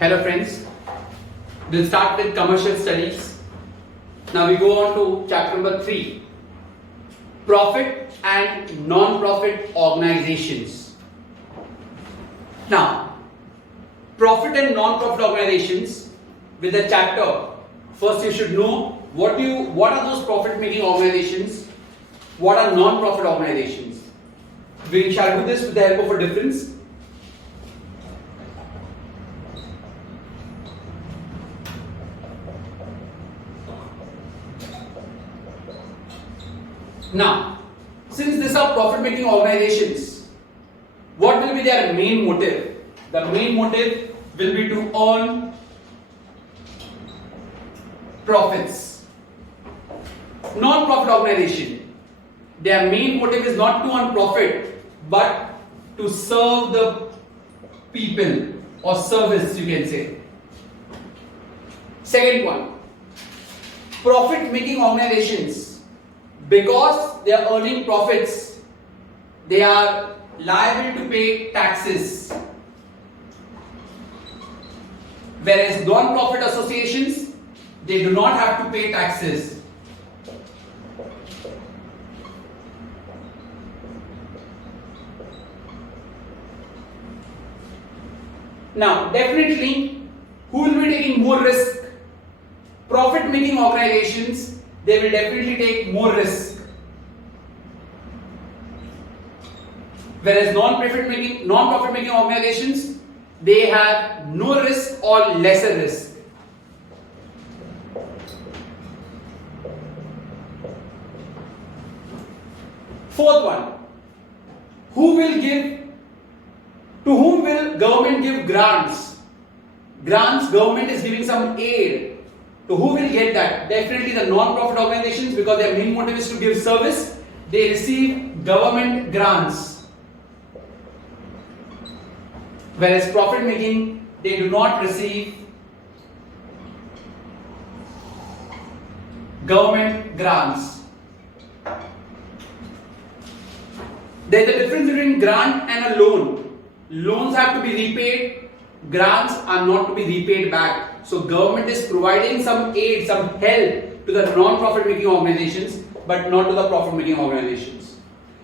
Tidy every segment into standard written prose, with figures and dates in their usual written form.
Hello friends, we'll start with commercial studies. Now we go on to chapter number 3, profit and non-profit organizations. Now, profit and non-profit organizations, with the chapter, first you should know what are those profit-making organizations, what are non-profit organizations. We shall do this with the help of a difference. Now, since these are profit-making organizations, what will be their main motive? The main motive will be to earn profits. Non-profit organization, their main motive is not to earn profit, but to serve the people, or service you can say. Second one, profit-making organizations, because they are earning profits, they are liable to pay taxes. Whereas non-profit associations, they do not have to pay taxes. Now, definitely, who will be taking more risk? Profit-making organizations, they will definitely take more risk. Whereas non-profit making organizations, they have no risk or lesser risk. Fourth one, to whom will government give grants? Grants, government is giving some aid. So who will get that? Definitely the non-profit organizations, because their main motive is to give service. They receive government grants. Whereas profit making, they do not receive government grants. There is a difference between grant and a loan. Loans have to be repaid. Grants are not to be repaid back. So government is providing some aid, some help to the non-profit making organizations, but not to the profit making organizations.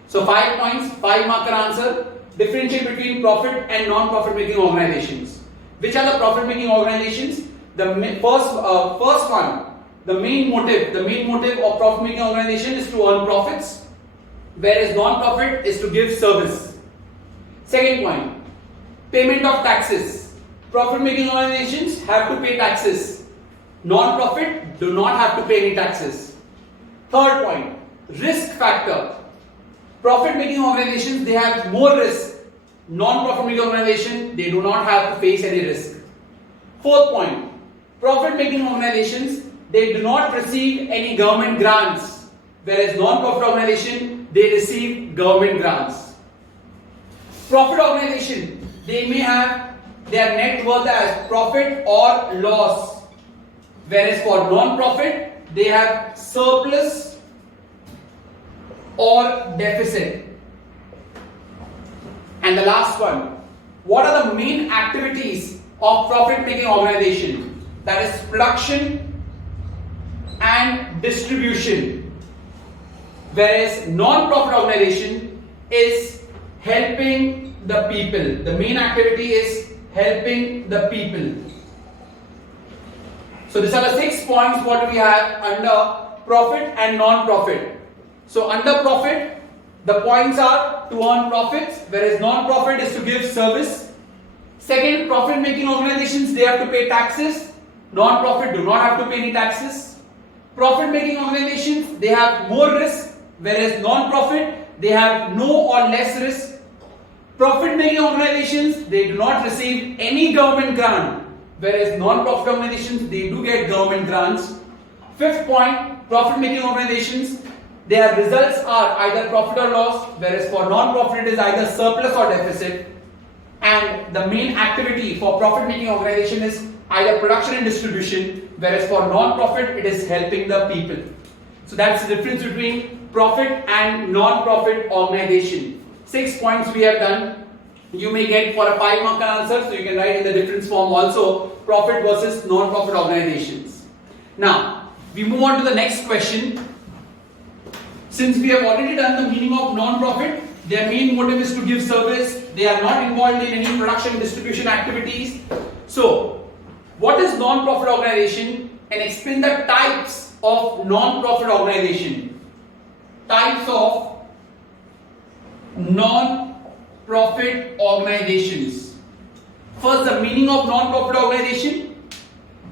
So 5 points, 5 marker answer. Differentiate between profit and non-profit making organizations. Which are the profit making organizations? The first one, the main motive of profit making organization is to earn profits, whereas non-profit is to give service. Second point, payment of taxes. Profit-making organizations have to pay taxes. Non-profit do not have to pay any taxes. Third point, risk factor. Profit-making organizations, they have more risk. Non-profit-making organizations, they do not have to face any risk. Fourth point, profit-making organizations, they do not receive any government grants, whereas non-profit organizations, they receive government grants. Profit organization, they may have their net worth as profit or loss, whereas for non-profit they have surplus or deficit. And the last one, what are the main activities of profit-making organization? That is production and distribution, whereas non-profit organization is helping the people. The main activity is helping the people. So these are the 6 points what we have under profit and non-profit. So under profit, the points are to earn profits, whereas non-profit is to give service. Second, profit-making organizations, they have to pay taxes. Non-profit do not have to pay any taxes. Profit-making organizations, they have more risk, whereas non-profit, they have no or less risk. Profit-making organizations, they do not receive any government grant, whereas non-profit organizations, they do get government grants. Fifth point, profit-making organizations, their results are either profit or loss, whereas for non-profit it is either surplus or deficit. And the main activity for profit-making organization is either production and distribution, whereas for non-profit it is helping the people. So that's the difference between profit and non-profit organization. 6 points we have done. you may get for a 5-mark answer, so you can write in the difference form also, profit versus non-profit organizations. Now, we move on to the next question. Since we have already done the meaning of non-profit, their main motive is to give service, they are not involved in any production distribution activities. So, what is non-profit organization? And explain the types of non-profit organization. Types of non-profit organizations. First, the meaning of non-profit organization.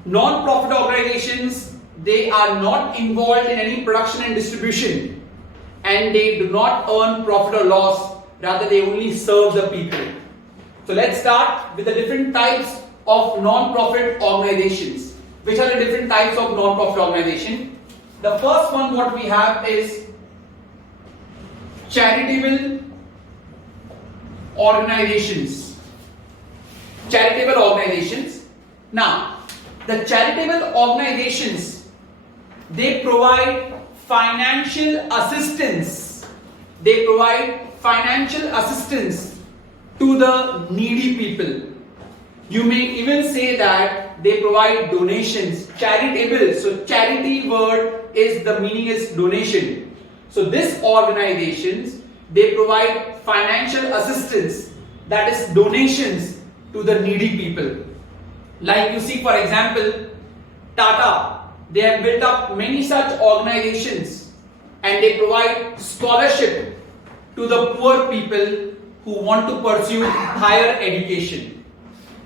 Non-profit organizations, they are not involved in any production and distribution, and they do not earn profit or loss, rather they only serve the people. So let's start with the different types of non-profit organizations. Which are the different types of non-profit organization? The first one what we have is charitable organizations. Charitable organizations. Now, the charitable organizations, they provide financial assistance. They provide financial assistance to the needy people. You may even say that they provide donations. Charitable. So charity word is, the meaning is donation. So these organizations, they provide financial assistance, that is donations to the needy people. Like you see, for example, Tata, they have built up many such organizations and they provide scholarship to the poor people who want to pursue higher education.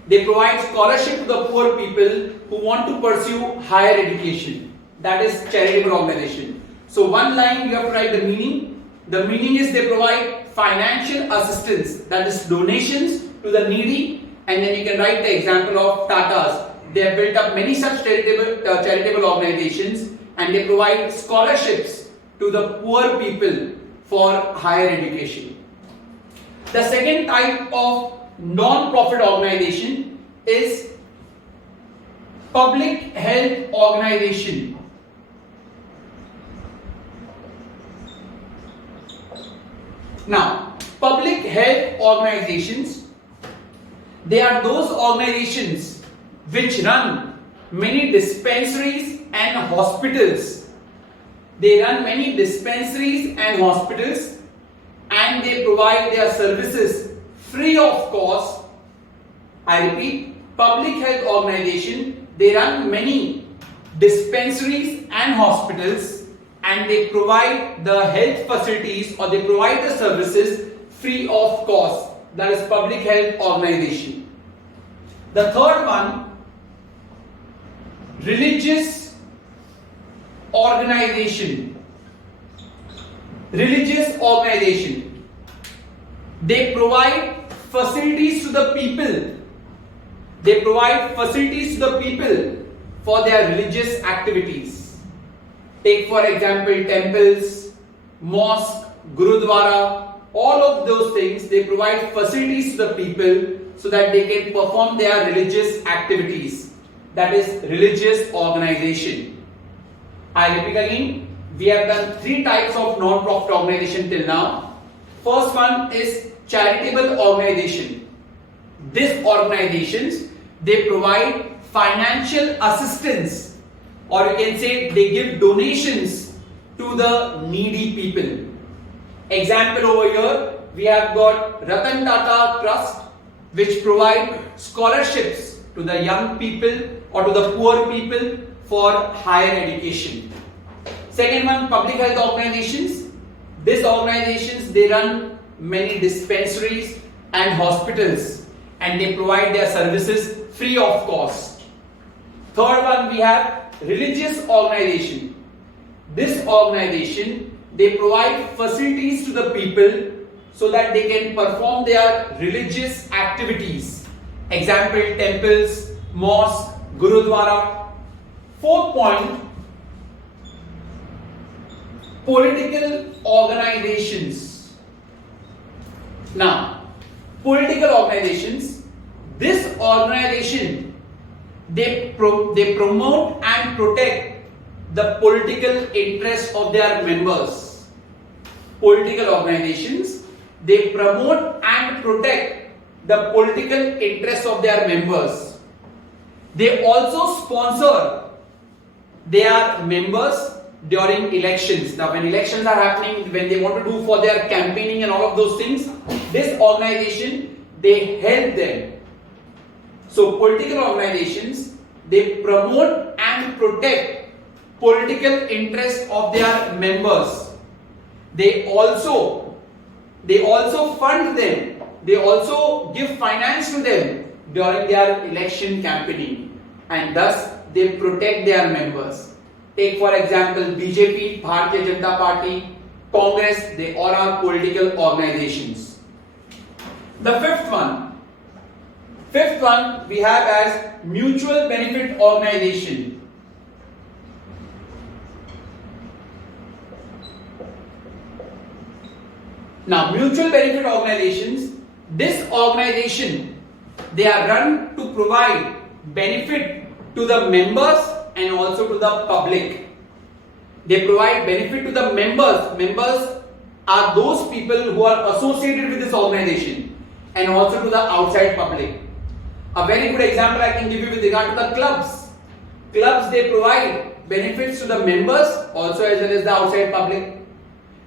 They provide scholarship to the poor people who want to pursue higher education. That is charitable organization. So one line you have to write the meaning. The meaning is they provide financial assistance, that is donations to the needy, and then you can write the example of Tata's. They have built up many such charitable organizations and they provide scholarships to the poor people for higher education. The second type of non-profit organization is public health organization. Now, public health organizations, they are those organizations which run many dispensaries and hospitals. They run many dispensaries and hospitals and they provide their services free of cost. I repeat, public health organization, they run many dispensaries and hospitals and they provide the health facilities or they provide the services free of cost. That is public health organization. The third one, religious organization. Religious organization. They provide facilities to the people. They provide facilities to the people for their religious activities. Take for example temples, mosque, gurudwara, all of those things, they provide facilities to the people so that they can perform their religious activities. That is religious organization. I repeat again, we have done 3 types of non-profit organization till now. First one is charitable organization. These organizations, they provide financial assistance, or you can say they give donations to the needy people. Example over here, we have got Ratan Tata Trust, which provide scholarships to the young people or to the poor people for higher education. Second one, public health organizations. These organizations, they run many dispensaries and hospitals and they provide their services free of cost. Third one, we have religious organization. This organization, they provide facilities to the people so that they can perform their religious activities. Example, temples, mosque, gurudwara. Fourth point, political organizations. Now, political organizations, this organization, they promote and protect the political interests of their members. Political organizations, they promote and protect the political interests of their members. They also sponsor their members during elections. Now when elections are happening, when they want to do for their campaigning and all of those things, this organization, they help them. So political organizations, they promote and protect political interests of their members. They also fund them. They also give finance to them during their election campaigning, and thus they protect their members. Take for example BJP, Bharatiya Janata Party, Congress, they all are political organizations. The fifth one we have as mutual benefit organization. Now mutual benefit organizations, this organization, they are run to provide benefit to the members and also to the public. They provide benefit to the members. Members are those people who are associated with this organization, and also to the outside public. A very good example I can give you with regard to the clubs. Clubs, they provide benefits to the members also as well as the outside public.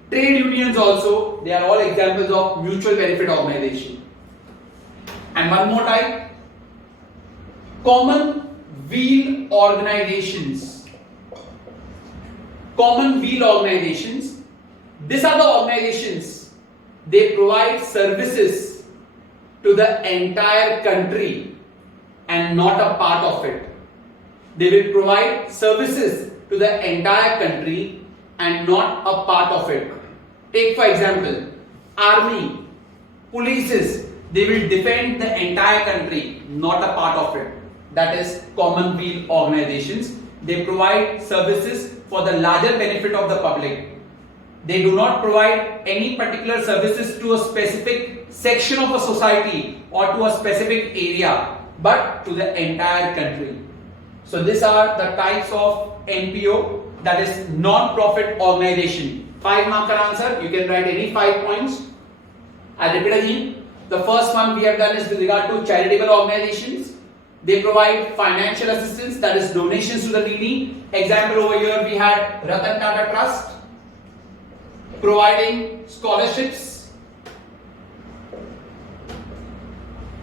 Trade unions also, they are all examples of mutual benefit organization. And one more type, commonweal organizations. Commonweal organizations, these are the organizations, they provide services to the entire country and not a part of it. They will provide services to the entire country and not a part of it. Take for example, army, polices, they will defend the entire country, not a part of it. That is commonweal organizations. They provide services for the larger benefit of the public. They do not provide any particular services to a specific section of a society or to a specific area, but to the entire country. So these are the types of NPO, that is non-profit organization. 5 marker answer, you can write any 5 points. I repeat again. The first one we have done is with regard to charitable organizations. They provide financial assistance, that is donations to the needy. Example over here we had Ratan Tata Trust providing scholarships.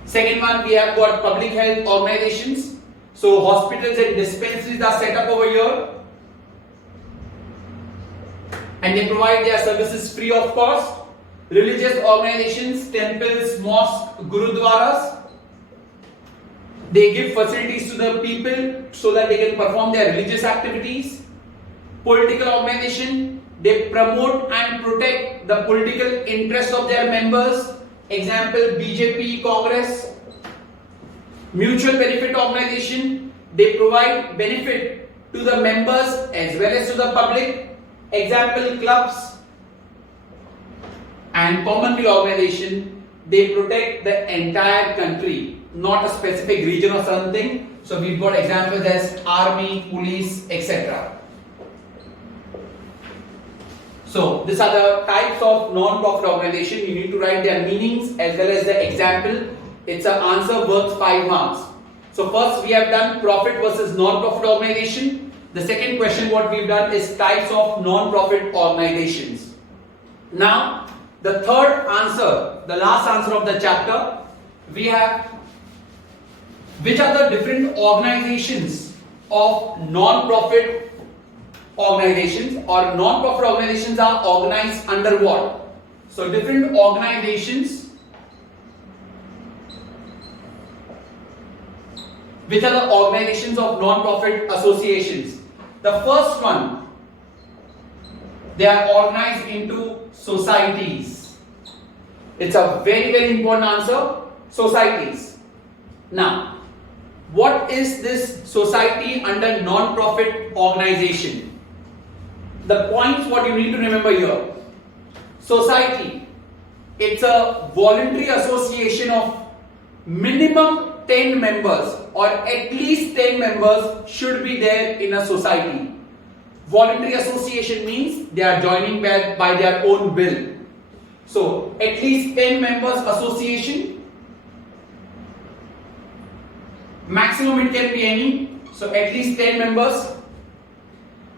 Second one, we have got public health organizations. So hospitals and dispensaries are set up over here, and they provide their services free of cost. Religious organizations, temples, mosques, gurudwaras, they give facilities to the people so that they can perform their religious activities. Political organization, they promote and protect the political interests of their members. Example, BJP, Congress. Mutual benefit organization, they provide benefit to the members as well as to the public. Example, clubs. And commonweal organization, they protect the entire country, not a specific region or something. So we've got examples as army, police, etc. So these are the types of non-profit organization. You need to write their meanings as well as the example. It's an answer worth 5 marks. So first we have done profit versus non-profit organization. The second question what we've done is types of non-profit organizations. Now the third answer, the last answer of the chapter, we have which are the different organizations of non-profit organizations, or non-profit organizations are organized under what? So different organizations, which are the organizations of non-profit associations. The first one, they are organized into societies. It's a very, very important answer. Societies. Now, what is this society under non-profit organization? The points what you need to remember here. Society, it's a voluntary association of minimum 10 members, or at least 10 members should be there in a society. Voluntary association means they are joining by their own will. So at least 10 members association, Maximum it can be any, so at least 10 members.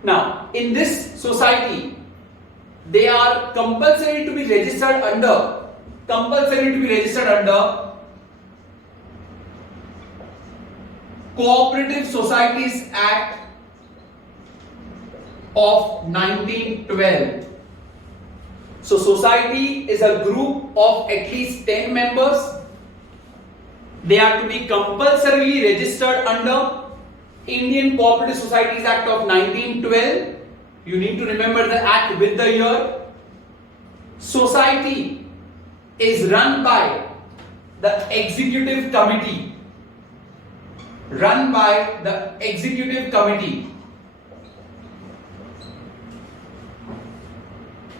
Now, in this society, they are compulsory to be registered under Cooperative Societies Act of 1912. So society is a group of at least 10 members. They are to be compulsorily registered under Indian Cooperative Societies Act of 1912. You need to remember the act with the year. Society is run by the executive committee.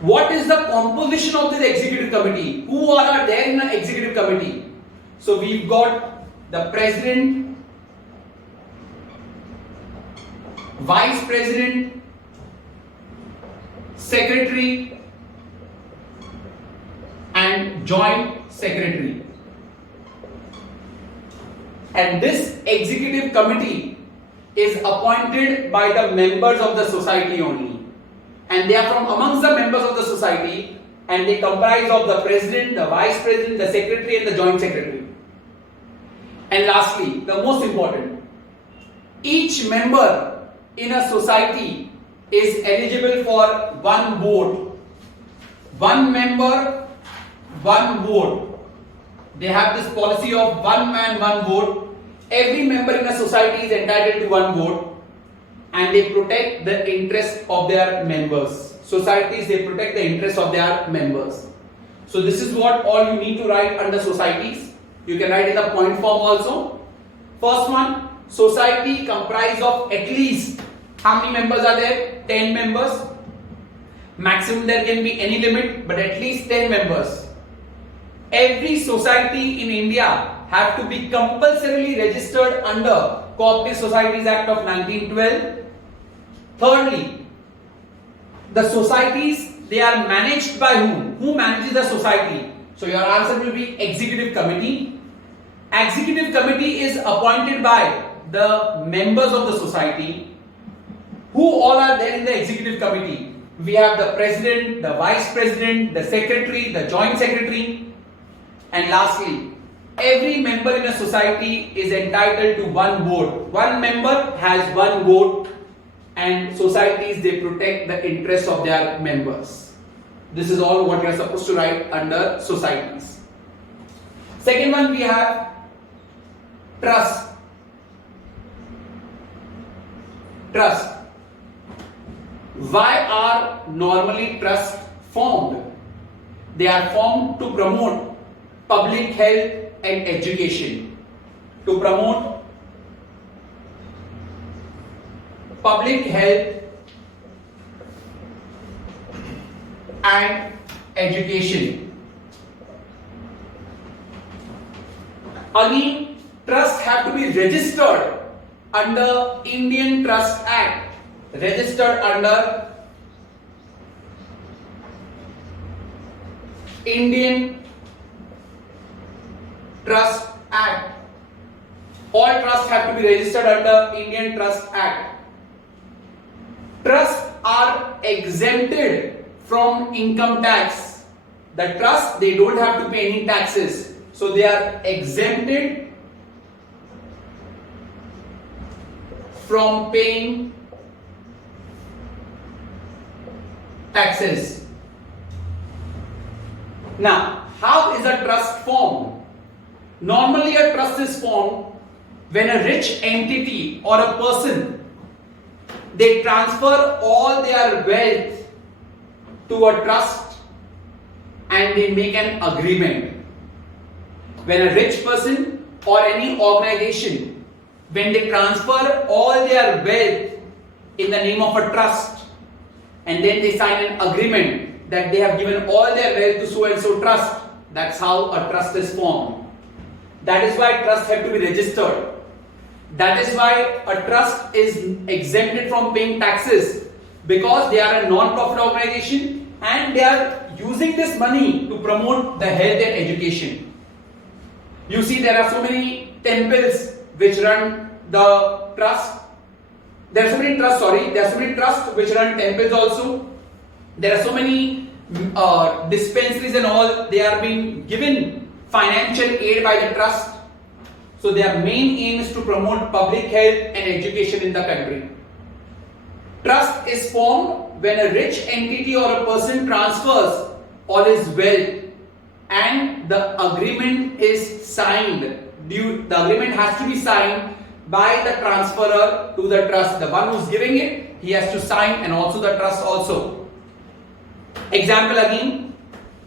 What is the composition of this executive committee? Who are there in the executive committee? So we've got the president, vice president, secretary, and joint secretary. And this executive committee is appointed by the members of the society only. And they are from amongst the members of the society, and they comprise of the president, the vice president, the secretary, and the joint secretary. And lastly, the most important, each member in a society is eligible for one vote. One member, one vote. They have this policy of one man, one vote. Every member in a society is entitled to one vote, and they protect the interests of their members. Societies, they protect the interests of their members. So this is what all you need to write under societies. You can write in the point form also. First one, society comprised of at least, how many members are there? 10 members. Maximum there can be any limit, but at least 10 members. Every society in India have to be compulsorily registered under Cooperative Societies Act of 1912. Thirdly, the societies, they are managed by whom? Who manages the society? So your answer will be executive committee. Executive committee is appointed by the members of the society. Who all are there in the executive committee? We have the president, the vice president, the secretary, the joint secretary. And lastly, every member in a society is entitled to one vote. One member has one vote, and societies, they protect the interests of their members. This is all what you are supposed to write under societies. Second one, we have trust. Trust. Why are normally trusts formed? They are formed to promote public health and education. To promote public health and education. Again, trusts have to be registered under Indian Trust Act. Registered under Indian Trust Act. All trusts have to be registered under Indian Trust Act. Trusts are exempted from income tax. The trust, they don't have to pay any taxes. So they are exempted from paying taxes. Now, how is a trust formed? Normally a trust is formed when a rich entity or a person, they transfer all their wealth to a trust and they make an agreement. When a rich person or any organization, when they transfer all their wealth in the name of a trust, and then they sign an agreement that they have given all their wealth to so and so trust, that's how a trust is formed. That is why trusts have to be registered. That is why a trust is exempted from paying taxes, because they are a non-profit organization and they are using this money to promote the health and education. You see, there are so many temples which run the trust. There are so many trusts which run temples also. There are so many dispensaries and all. They are being given financial aid by the trust. So their main aim is to promote public health and education in the country. Trust is formed when a rich entity or a person transfers all his wealth and the agreement is signed. The agreement has to be signed by the transferor to the trust. The one who's giving it, he has to sign, and also the trust also. Example again,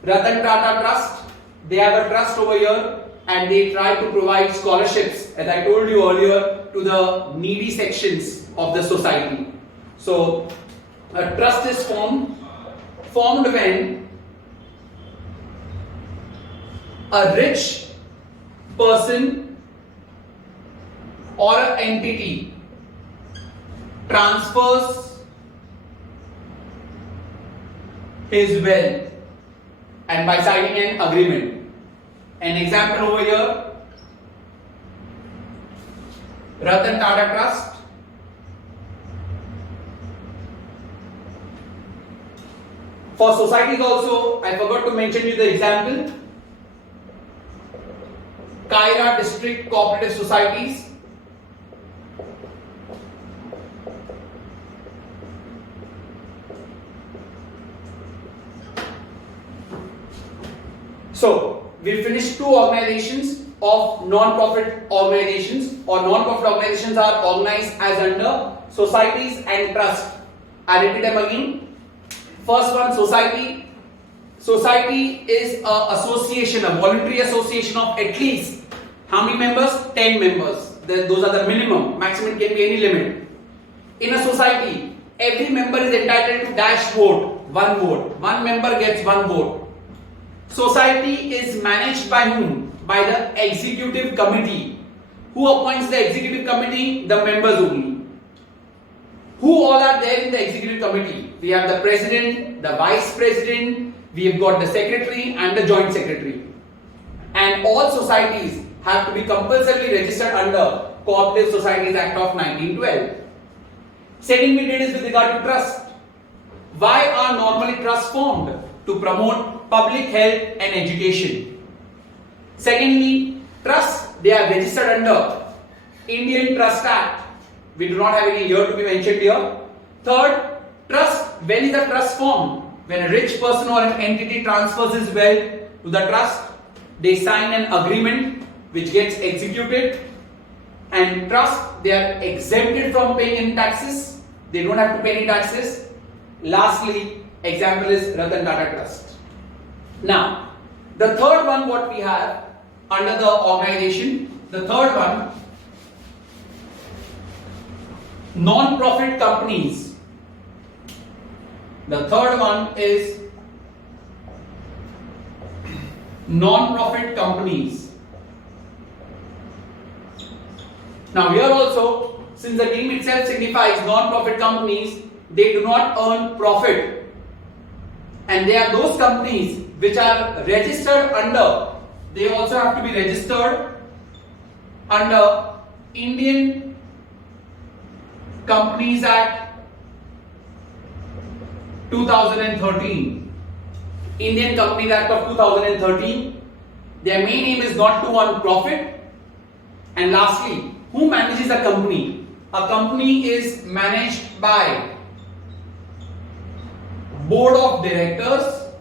Ratan Tata Trust. They have a trust over here and they try to provide scholarships, as I told you earlier, to the needy sections of the society. So a trust is formed when a rich person or an entity transfers his wealth and by signing an agreement. An example over here, Ratan Tata Trust. For societies also, I forgot to mention you the example. Kaira District Cooperative Societies. So, we finished two organizations of non-profit organizations, or non-profit organizations are organized as under societies and trust. I repeat them again. First one, society. Society is an association, a voluntary association of at least how many members? 10 members. Those are the minimum. Maximum can be any limit. In a society, every member is entitled to dash vote. One vote. One member gets one vote. Society is managed by whom? By the executive committee. Who appoints the executive committee? The members only. Who all are there in the executive committee? We have the president, the vice president, we have got the secretary and the joint secretary. And all societies have to be compulsorily registered under Cooperative Societies Act of 1912. Second we did is with regard to trust. Why are normally trusts formed? To promote public health and education. Secondly, trusts, they are registered under Indian Trust Act. We do not have any year to be mentioned here. Third, trust. When is the trust formed? When a rich person or an entity transfers his wealth to the trust, they sign an agreement which gets executed. And trust, they are exempted from paying any taxes. They don't have to pay any taxes. Lastly, example is Ratan Tata Trust. Now, the third one what we have under the organization, the third one, non-profit companies. The third one is non-profit companies. Now here also, since the name itself signifies non-profit companies, they do not earn profit. And they are those companies which are registered under, they also have to be registered under Indian Companies Act 2013. Indian Companies Act of 2013. Their main aim is not to earn profit. And lastly, who manages a company? A company is managed by Board of Directors,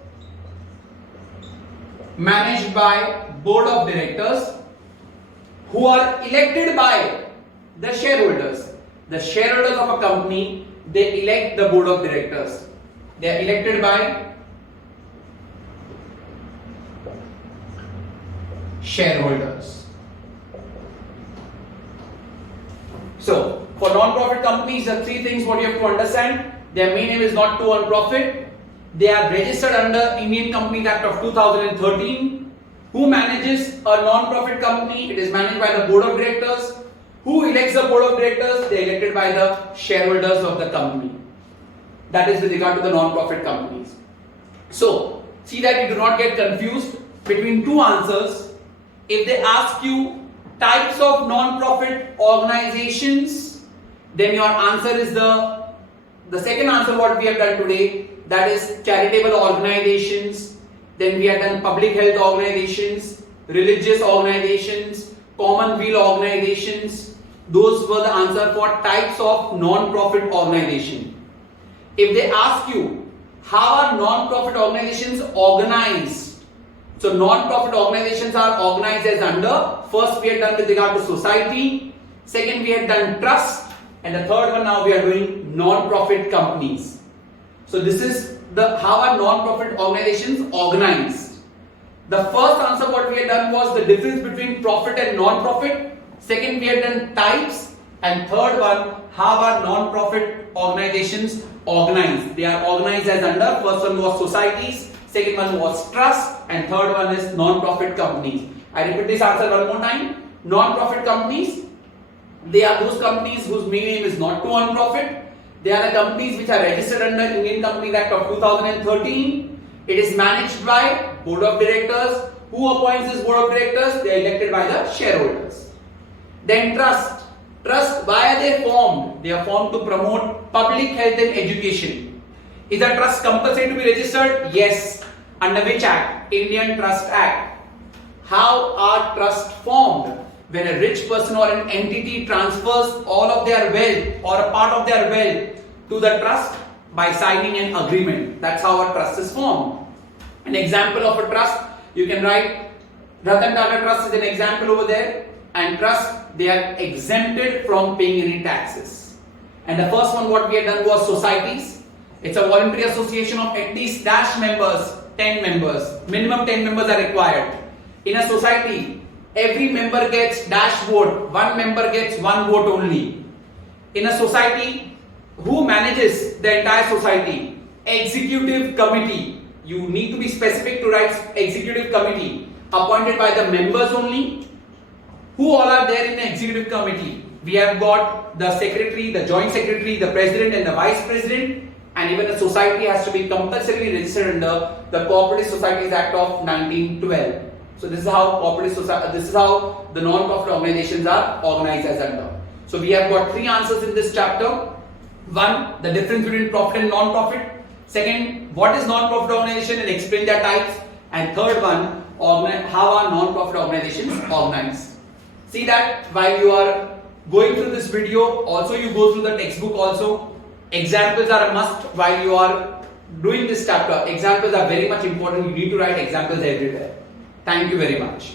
managed by Board of Directors, who are elected by the shareholders. The shareholders of a company, they elect the Board of Directors. They are elected by shareholders. So, for non-profit companies, the three things what you have to understand. Their main aim is not to earn profit. They are registered under Indian Companies Act of 2013. Who manages a non-profit company? It is managed by the Board of Directors. Who elects the Board of Directors? They are elected by the shareholders of the company. That is with regard to the non-profit companies. So, see that you do not get confused between two answers. If they ask you types of non-profit organizations, then your answer is the second answer what we have done today, that is charitable organizations. Then we have done public health organizations, religious organizations, commonweal organizations. Those were the answer for types of non-profit organization. If they ask you how are non-profit organizations organized, so non-profit organizations are organized as under, first we had done with regard to society, second we had done trust, and the third one now we are doing non-profit companies. So this is the how are non-profit organizations organized. The first answer what we had done was the difference between profit and non-profit. Second we had done types, and third one how are non-profit organizations organized. They are organized as under, first one was societies, second one was trust, and third one is non-profit companies. I repeat this answer one more time. Non-profit companies, they are those companies whose main aim is not to earn profit. They are the companies which are registered under Indian Companies Act of 2013. It is managed by board of directors. Who appoints this board of directors? They are elected by the shareholders. Then trust. Trust, why are they formed? They are formed to promote public health and education. Is a trust compulsory to be registered? Yes. Under which act? Indian Trust Act. How are trusts formed? When a rich person or an entity transfers all of their wealth or a part of their wealth to the trust by signing an agreement. That's how a trust is formed. An example of a trust, you can write Ratan Tata Trust is an example over there, and trust, they are exempted from paying any taxes. And the first one what we had done was societies. It's a voluntary association of at least dash members, 10 members. Minimum 10 members are required. In a society, every member gets dash vote, one member gets one vote only. In a society, who manages the entire society? Executive committee. You need to be specific to write executive committee, appointed by the members only. Who all are there in the executive committee? We have got the secretary, the joint secretary, the president and the vice president, and even the society has to be compulsorily registered under the Cooperative Societies Act of 1912. So this is how the non-profit organizations are organized as under. So we have got three answers in this chapter. One, the difference between profit and non-profit. Second, what is non-profit organization and explain their types. And third one, how are non-profit organizations organized. See that while you are going through this video, also you go through the textbook also. Examples are a must while you are doing this chapter. Examples are very much important. You need to write examples everywhere. Thank you very much.